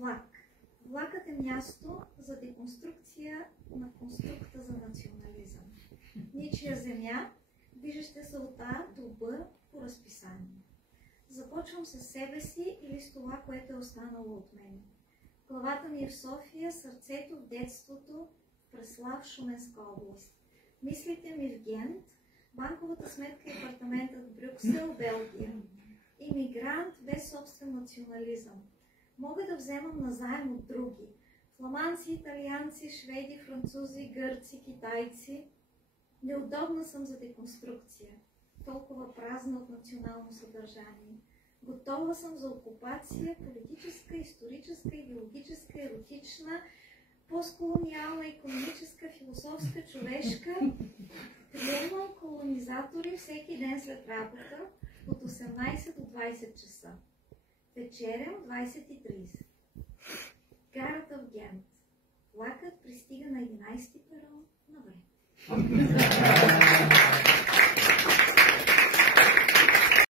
Влак. Влакът е място за деконструкция на конструкта за национализъм. Ничия земя, движеща се от А до Б по разписание. Започвам със себе си или с това, което е останало от мен. Главата ми е в София, сърцето в детството в Преслав, Шуменска област. Мислите ми в Гент, банковата сметка и апартаментът в Брюксел, Белгия. Имигрант без собствен национализъм. Мога да вземам назаем от други. Фламандци, италианци, шведи, французи, гърци, китайци. Неудобна съм за деконструкция. Толкова празна от национално съдържание. Готова съм за окупация, политическа, историческа, идеологическа, еротична, постколониална, икономическа, философска, човешка. Приемам колонизатори всеки ден след работа от 18 до 20 часа. Вечерям 20:30. Гарата в Гент. Влакът пристига на 11-ти перон на време.